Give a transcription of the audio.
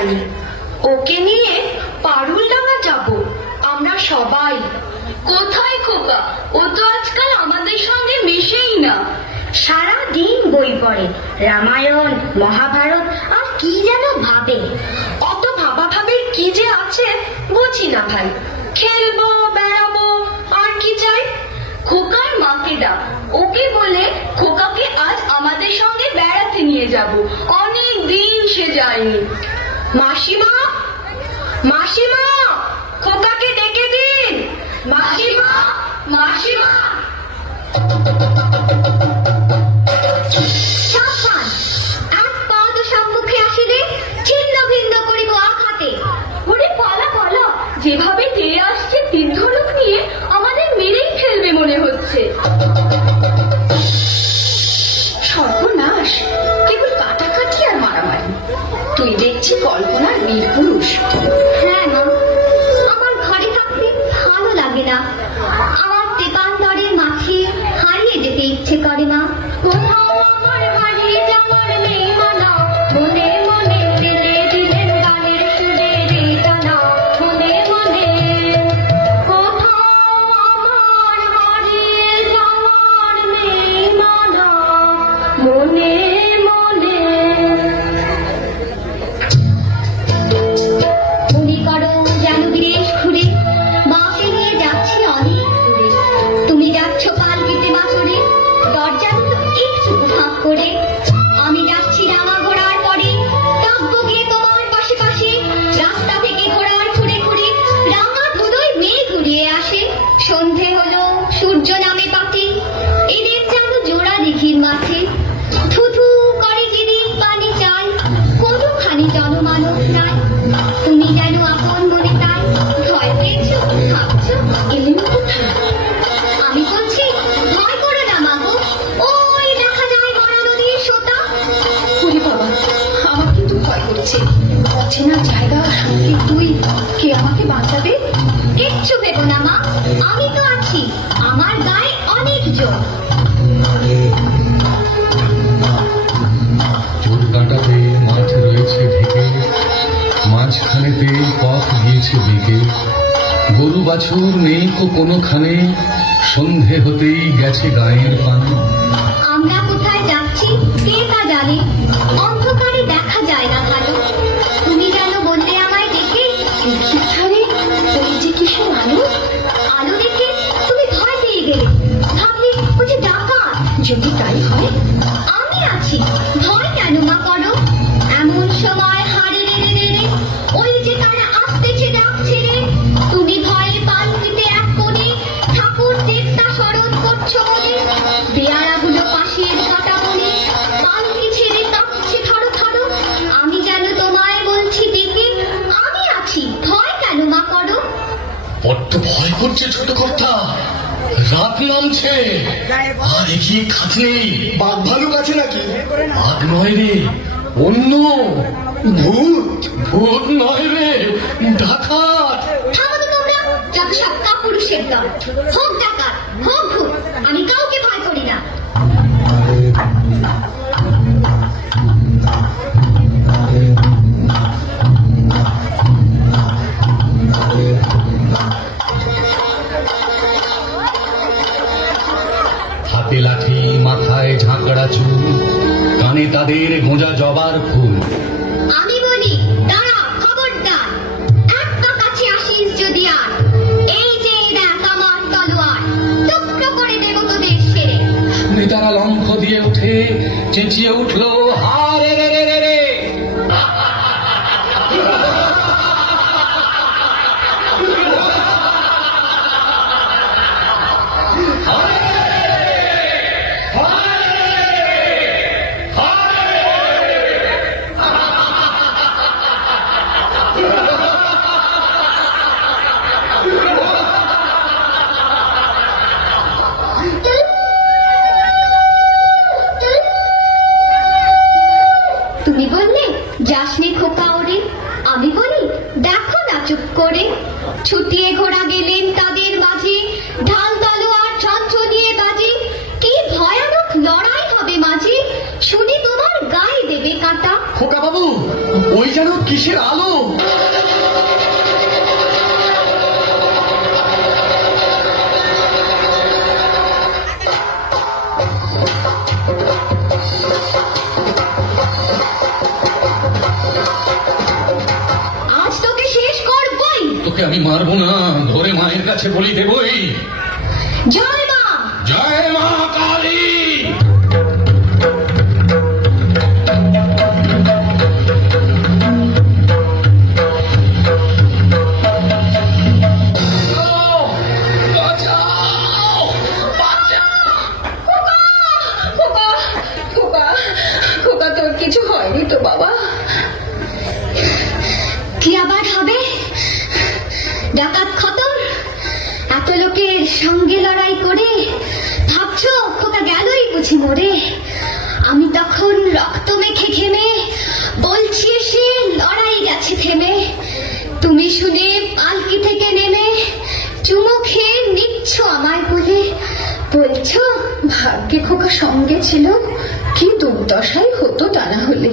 জানি। ওকে নিয়ে পারুলডাঙ্গা যাব। আমরা সবাই। কোথায় খোকা? ও তো আজকাল আমাদের সঙ্গে মিশেই না। সারা দিন বই পড়ে, রামায়ণ, মহাভারত, আর কি যেন ভাবে। অত ভাবা ভাবির কি যে আছে, বুঝি না ভাই। খেলব, বেড়াবো, আর কি চাই? খোকার মাকে ডাক। ওকে বলে, খোকাকে আজ আমাদের সঙ্গে বেড়াতে নিয়ে যাব। অনেক দিন সে যায়নি। মাসিমা? মাসিমা? খোকাকে ডেকে দিন। মাসিমা? মাসিমা? কল্পনার বীর পুরুষ। হ্যাঁ মা, আমার ঘরে থাকতে ভালো লাগে না। আমার তেপান্তরের মাঠে হারিয়ে যেতে ইচ্ছে করে মা। কোথাও আমার দরজা একটু ফাঁক করে মাঝখানেতে পথ গিয়েছে দিকে। গরু বাছুর নেই কো কোনোখানে, সন্ধে হতেই গেছে গায়ের পান। আমরা কোথায় যাচ্ছি, কে তা জানে? যদি তাই হয়, আমি আছি। ভয় কেন মা করো? এমন সময় যেন তোমায় বলছি ডেকে আমি আছি। ভয় কেন করো? ভয় করছে ছোট কর্তা রাত নামছে আর কি নেই বাঘ ভালুক আছে নাকি? বাঘ নয় রে। অন্য ভূত। ভূত নয় রে। ডাকাত। হোক হোক ভূত। আমি হাতে লাঠি মাথায় ঝাঁকড়া চুল কানে তাদের গোঁজা জবার ফুল। আমি বলি দাঁড়া খবরদার। একটা কাছে আসিস যদি আর। এই যে দেখ আমার তলোয়ার টুকরো করে দেব তোদের সেরে। নেতারা লম্ফ দিয়ে উঠে চেঁচিয়ে উঠল ছুটিয়ে ঘোড়া গেলেন তাদের মাঝে। ঢাল তলোয়ার ছন্ছ নিয়ে বাজে। কি ভয়ানক লড়াই হবে মাঝে। শুনি তোমার গায়ে দেবে কাটা। খোকা বাবু, ওই যেন কিসের আলো তোকে আমি মারবো না। ধরে মায়ের কাছে বলি দেবই। জয় মা। জয় মা। লোকের সঙ্গে লড়াই করে ভাবছ খোকা গেলই বুঝি মরে আমি তখন রক্ত মেখে ঘেমে বলছি, সে লড়াই গেছে থেমে। তুমি শুনে পালকি থেকে নেমে চুমো খেয়ে নিচ্ছ আমায় বলে। বলছো, ভাগ্যে খোকা সঙ্গে ছিল, কি দুর্দশাই হতো তা না হলে?